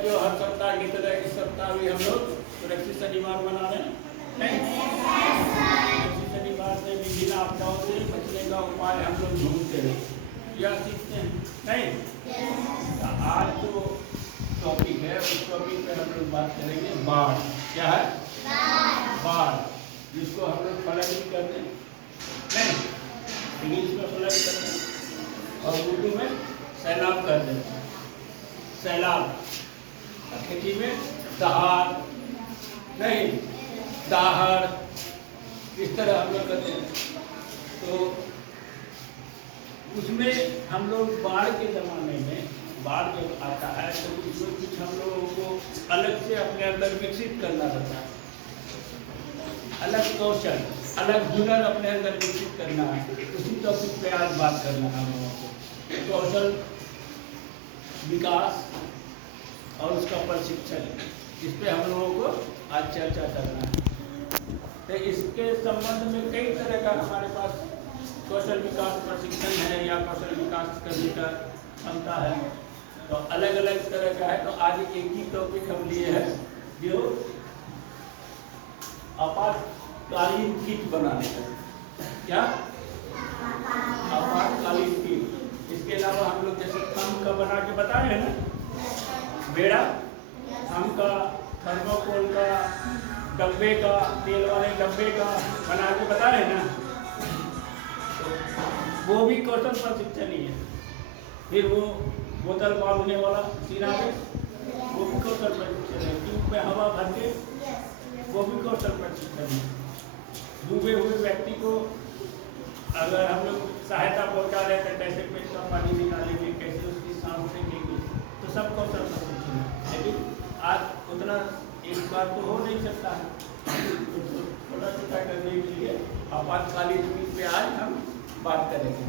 बच्चों हर सप्ताह की तरह इस सप्ताह भी हम लोग सुरक्षित शनिवार मना रहे हैं, नहीं? सुरक्षित शनिवार से विभिन्न आपदाओं से बचने का उपाय हम लोग ढूंढते हैं या सीखते हैं, नहीं? तो आज जो टॉपिक है उस टॉपिक पे हम लोग बात करेंगे बाढ़। क्या है? बाढ़, जिसको हम लोग फ्लड करते हैं, नहीं? इंग्लिश में फ्लड करते हैं और उर्दू में सैलाब करते हैं। सैलाब, खेती में दहाड़, नहीं, दाहड़, इस तरह हम लोग करते हैं। तो उसमें हम लोग बाढ़ के ज़माने में बाढ़ जब आता है तो उसमें कुछ हम लोगों को अलग से अपने अंदर विकसित करना रहता है, अलग कौशल, अलग हुनर अपने अंदर विकसित करना है। उसी टॉपिक पे आज बात करना है हम लोगों को, कौशल विकास और उसका प्रशिक्षण, इस पे हम लोगों को आज चर्चा करना है। तो इसके संबंध में कई तरह का हमारे पास कौशल विकास प्रशिक्षण है या कौशल विकास करने का क्षमता है, तो अलग अलग तरह का है। तो आज एक ही टॉपिक हम लिए हैं जो आपातकालीन किट बनाने का। क्या? आपातकालीन किट। इसके अलावा हम लोग जैसे थम का बना के बता रहे हैं ना, बेड़ा, थम का, थर्मोकोल का, डब्बे का, तेल वाले डब्बे का बना के बता रहे हैं ना, तो वो भी कौशल प्रशिक्षण ही है। फिर वो बोतल बांधने वाला सीना में, वो भी कौशल प्रशिक्षण है। ट्यूब में हवा भर के, वो भी कौशल प्रशिक्षण है। डूबे हुए व्यक्ति को अगर हम लोग सहायता पहुंचा रहे हैं, कैसे पेट का पानी निकालेंगे, कैसे उसकी सांस लेंगे, तो सब कौशल प्रशिक्षण है। लेकिन आज उतना एक बार तो हो नहीं सकता है, थोड़ा छोटा करने के लिए आपातकालीन स्थिति पे आज हम बात करेंगे।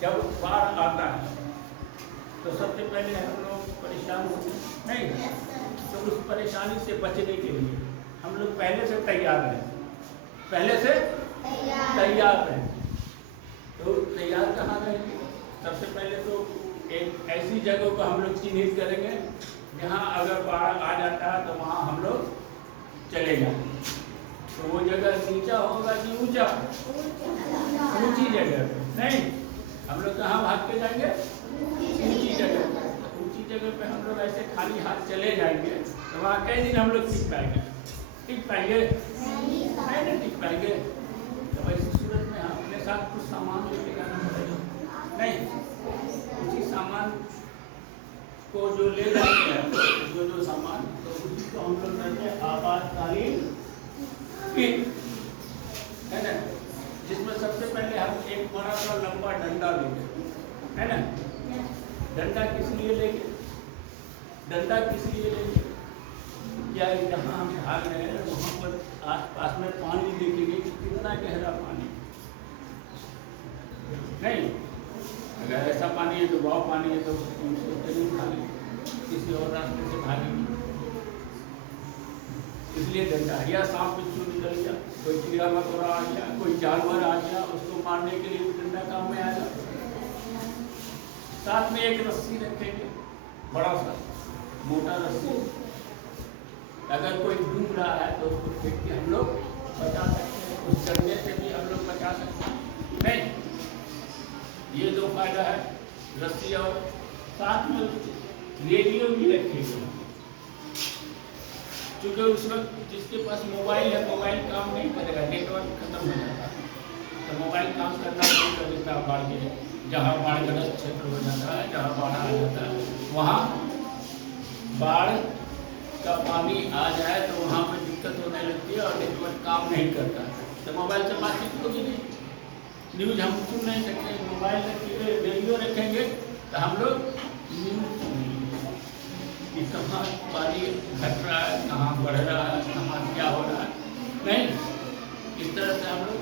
जब बाढ़ आता है तो सबसे पहले हम लोग परेशान होते हैं, नहीं? तो उस परेशानी से बचने के लिए हम लोग पहले से तैयार रहें, पहले से तैयार रहें। तो तैयार कहाँ रहेंगे? सबसे पहले तो एक ऐसी जगह को हम लोग चिन्हित करेंगे जहाँ अगर बाढ़ आ जाता है तो वहाँ हम लोग चले जाएंगे। तो वो जगह नीचा होगा कि ऊंचा? ऊंची जगह, नहीं? हम लोग कहाँ भाग के जाएंगे? ऊंची जगह। तो ऊंची जगह पे हम लोग ऐसे खाली हाथ चले जाएंगे तो वहाँ कई दिन हम लोग टिक पाएंगे? टिक पाएंगे? नहीं टिक पाएंगे। तो ऐसी सूरत में अपने साथ कुछ सामान लेके जाना पड़ेगा, नहीं? उसी सामान को जो ले जाते हैं, जो सामान, तो उसी को हम लोग कहते हैं आपातकालीन किट, है ना? जिसमें सबसे पहले हम एक बड़ा सा लंबा डंडा लेंगे, है ना? डंडा किस लिए लेंगे? डंडा किस लिए लेंगे? क्या जहाँ हम भाग रहे हैं वहाँ पर आसपास में पानी देखेंगे कि कितना गहरा पानी, नहीं? अगर ऐसा पानी है तो बहाव पानी है तो नहीं भागेंगे, किसी और रास्ते से भागेंगे। इसलिए डंडा, या सांप बिच्छू निकल गया, कोई कीड़ा मकोड़ा आ गया, कोई जानवर आ गया, उसको मारने के लिए डंडा काम में आएगा। साथ में एक रस्सी रखेंगे, बड़ा सा मोटा रस्सी। अगर कोई डूब रहा है तो उसको फेंक के हम लोग बचा सकते हैं, उस डंडे से भी हम लोग बचा सकते हैं, नहीं? ये दो फायदा है, रस्सी और साथ में रेडियो भी रखेंगे। क्योंकि उस वक्त जिसके पास मोबाइल है, मोबाइल काम नहीं करेगा, नेटवर्क खत्म हो जाता है, तो मोबाइल काम करना शुरू कर देता है। बाढ़ के जहाँ बाढ़ग्रस्त क्षेत्र हो जाता है, जहाँ बाढ़ आ जाता है, वहाँ बाढ़ का पानी आ जाए तो वहाँ पर दिक्कत होने लगती है और नेटवर्क काम नहीं करता है, तो मोबाइल से बातचीत होगी नहीं, न्यूज़ हम सुन नहीं सकते। मोबाइल रखेंगे, रेडियो रखेंगे तो हम लोग न्यूज़ सुनेंगे कि कहाँ पानी घट रहा है, कहाँ बढ़ रहा है, कहाँ क्या हो रहा है, नहीं? इस तरह से हम लोग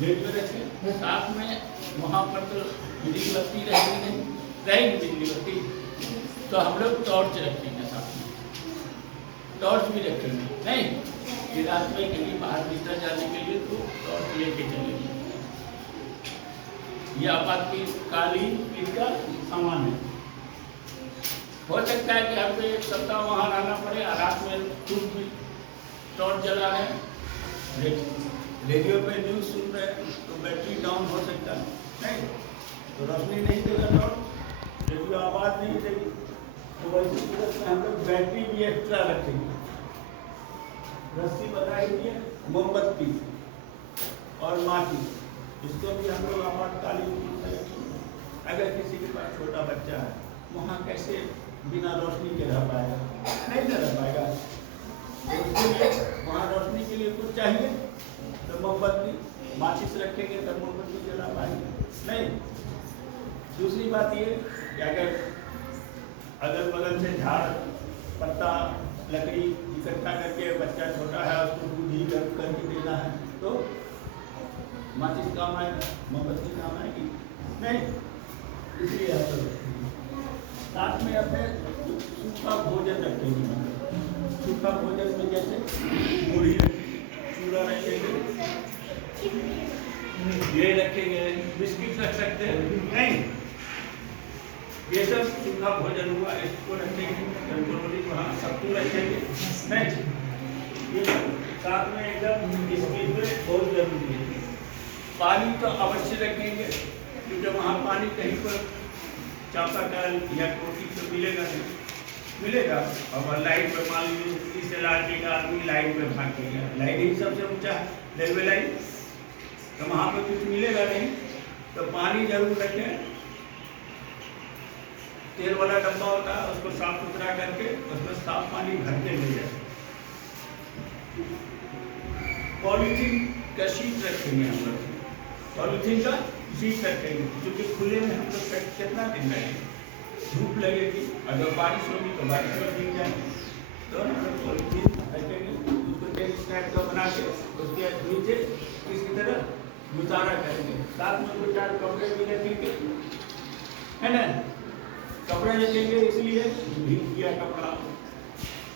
रेडियो रखें। साथ में वहाँ पर तो बिजली बत्ती रहेगी बिजली बत्ती, तो हम लोग टॉर्च रखेंगे, साथ में टॉर्च भी रखेंगे, नहीं? कि रात में कहीं बाहर भीतर जाने के लिए तो टॉर्च लेके चलेंगे। यह आपातकालीन किट का सामान है। हो सकता है कि हमको एक सप्ताह वहाँ रहना पड़े, रात में खूब भी टॉर्च जला रहे हैं, रेडियो पे न्यूज़ सुन रहे हैं, तो बैटरी डाउन हो सकता है, नहीं तो रोशनी नहीं देगा टॉर्च, रेडियो आवाज़ नहीं देगी। तो वैसे सूरत में हम लोग बैटरी भी एक्स्ट्रा रखेंगे, रस्सी बनाई हुई है, मोमबत्ती और माचिस, इसको भी हम लोग आपातकालीन रूप से रखेंगे। अगर किसी के पास छोटा बच्चा है, वहाँ कैसे बिना रोशनी के रह पाएगा, नहीं न रह पाएगा, तो उसके लिए वहाँ रोशनी के लिए कुछ चाहिए, तो मोमबत्ती माचिस रखेंगे तब मोमबत्ती जला पाएंगे, नहीं। दूसरी बात ये कि अगर अगल बगल से झाड़ पत्ता लकड़ी इकट्ठा करके बच्चा छोटा है उसको दूध ही करके देना है, तो माचिस काम आएगा, मोमबत्ती काम आएगी, नहीं। इसलिए आप साथ में अपने सूखा भोजन रखेंगे, सूखा भोजन में जैसे मूढ़ी रखेंगे, चूड़ा रखेंगे, ये रखेंगे, बिस्किट रख सकते हैं, नहीं ये सब सूखा भोजन हुआ, इसको रखेंगे, वहाँ सब्जी रखेंगे, नहीं ये साथ में एकदम इसकी बहुत जरूरी है। पानी तो अवश्य रखेंगे, क्योंकि वहाँ पानी कहीं पर चापाकल या टोटी तो मिलेगा नहीं, मिलेगा। और लाइट पर मान लीजिए इस इलाके का आदमी लाइट में भागेगा, लाइट ही सबसे ऊंचा है, रेलवे लाइन, तो वहाँ पर कुछ मिलेगा नहीं, तो पानी जरूर रखें। तेल वाला डब्बा होता है, उसको साफ सुथरा करके उसमें साफ पानी भर के ले जाए। पॉलीथीन का शीट रखेंगे हम लोग, पॉलीथीन का शीट रखेंगे, क्योंकि खुले में हम लोग कितना दिन रहेंगे, धूप लगेगी, अगर बारिश होगी तो बारिश में भीग जाएंगे, तो हम लोग पॉलीथीन रखेंगे, उसको टेस्ट टाइप का बना के उसके नीचे किसी तरह गुजारा करेंगे। साथ में दो चार कपड़े भी रखेंगे, है ना, कपड़े रखेंगे इसलिए भीग गया कपड़ा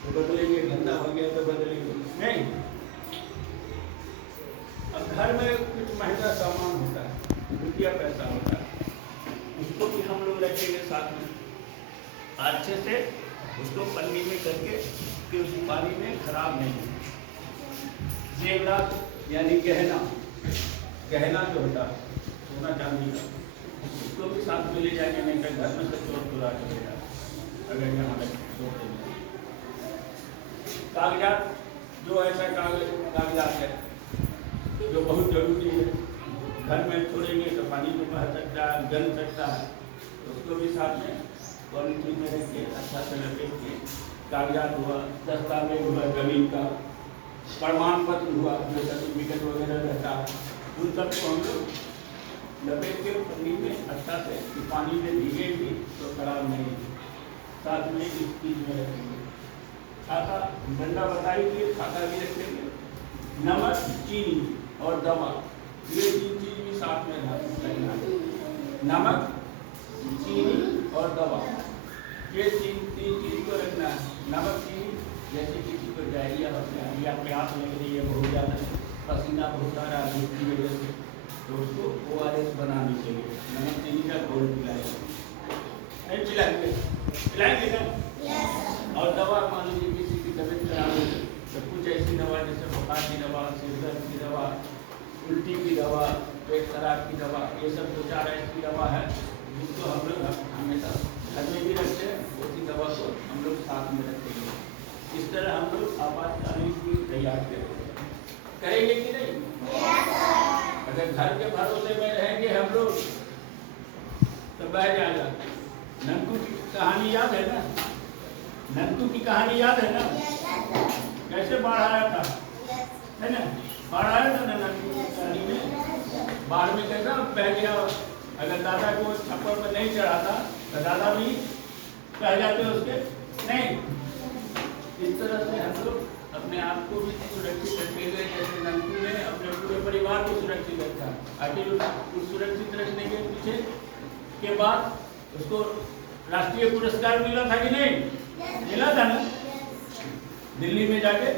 तो बदलेंगे, गंदा हो गया तो बदलेंगे, नहीं। अब घर में कुछ महंगा सामान होता है, रुपया पैसा होता है, उसको भी हम लोग रखेंगे साथ में, अच्छे से उसको पन्नी में करके कि उस पानी में खराब नहीं हो। जेवरात यानी गहना, गहना जो होता है सोना चांदी का, उसको भी साथ में ले जाएंगे, नहीं तो घर में से चोर चुरा के ले जाए अगर यहाँ तक। कागजात, जो ऐसा कागजात है जो बहुत जरूरी है, घर में छोड़ेंगे तो पानी में बह सकता है, गल सकता है, तो उसको भी साथ में पॉलीथीन में रख के अच्छा से लपेट के, कागजात हुआ, दस्तावेज हुआ, जमीन का प्रमाण पत्र हुआ, जो सर्टिफिकेट वगैरह रहता है, उन सबको हम लोग लपेट के पन्नी में अच्छा से कि पानी में भीगेगी तो खराब नहीं, साथ में इस चीज़ में रखेंगे। खाता डंडा बताई कि खाता भी रखेंगे, नमक, चीनी और दवा, ये तीन चीज भी साथ में रखना है। नमक, चीनी और दवा, ये तीन चीज को रखना है। नमक, चीनी, जैसे किसी को डायरिया होता है या प्यास लग रही है बहुत ज़्यादा, पसीना बहुत आ रहा है की वजह से, तो उसको ORS बनानी चाहिए, नमक चीनी का घोल पिलाएंगे, नहीं पिलाएंगे, पिलाएंगे ना। और दवा मान लीजिए किसी की तबीयत खराब हो तो कुछ ऐसी दवा जैसे बुखार की दवा, सिर दर्द की दवा, उल्टी की दवा, पेट खराब की दवा, ये सब दो चार ऐसी दवा है जिसको हम लोग हमेशा घर में भी रखते हैं, उसी दवा को हम लोग साथ में रखेंगे। इस तरह हम लोग आपातकालीन की तैयार करेंगे कि नहीं? अगर घर के भरोसे में रहेंगे हम लोग तो बह जाएगा। नंकू की कहानी याद है ना? नंकू की कहानी याद है ना? कैसे बाढ़ आया था, है ना? बाढ़ आया था ना नंकू की कहानी में। बाढ़ में कैसा बह गया, अगर दादा को छप्पर पर नहीं चढ़ा था तो दादा भी कह जाते उसके नहीं। इस तरह से हम लोग अपने आप को भी सुरक्षित रखेंगे, जैसे नंकू ने अपने पूरे परिवार को सुरक्षित रखा। आखिर उस सुरक्षित रखने के पीछे के बाद उसको राष्ट्रीय पुरस्कार मिला था कि नहीं? मिला था ना, दिल्ली में जाके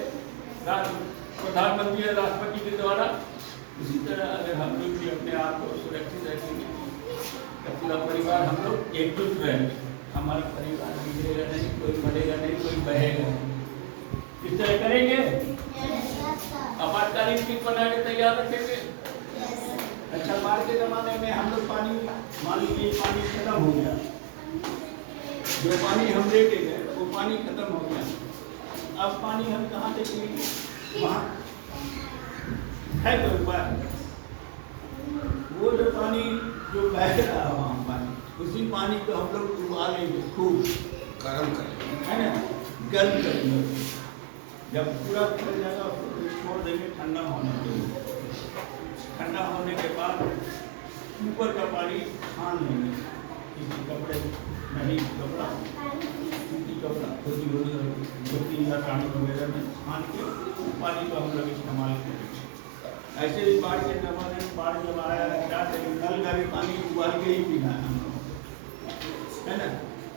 प्रधानमंत्री और राष्ट्रपति के द्वारा। इसी तरह अगर हम लोग भी अपने आप को सुरक्षित रखेंगे तो पूरा परिवार हम लोग एकजुट रहेंगे, हमारा परिवार बिगड़ेगा इस तरह करेंगे। आपातकालीन किट बना के तैयार रखेंगे। अच्छा, बाद के जमाने में हम लोग पानी, मान लीजिए पानी खत्म हो गया, जो पानी हम लेके गए वो पानी खत्म हो गया, अब पानी हम कहाँ से पिएंगे? वहाँ है कोई उपाय? वो जो पानी जो बह रहा है वहाँ पानी, उसी पानी को हम लोग उबालेंगे, खूब गर्म करेंगे, है ना, गर्म करेंगे। जब पूरा फट जाएगा उसको छोड़ देंगे ठंडा होने के लिए। ठंडा होने के बाद ऊपर का पानी छान लेंगे, किसी कपड़े, नहीं कपड़ा, सूती कपड़ा, धोती धोती या साड़ी वगैरह में छान के पानी को हम लोग इस्तेमाल करेंगे। ऐसे ही बाढ़ के जमाने में, बाढ़ जब आया क्या करेंगे, नल का भी पानी उबाल के ही पीना है हम लोग, है ना,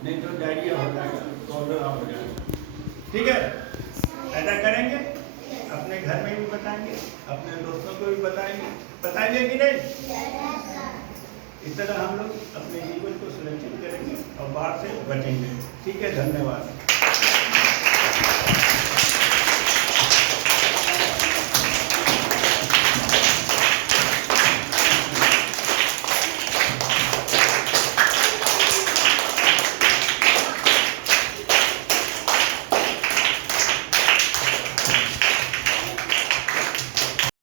नहीं तो डायरिया हो जाएगा, कॉलरा हो जाएगा। ठीक है, ऐसा करेंगे, अपने घर में भी बताएंगे, अपने दोस्तों को भी बताएंगे कि नहीं? इस तरह हम लोग अपने जीवन को सुरक्षित करेंगे और बाढ़ से बचेंगे। ठीक है, धन्यवाद।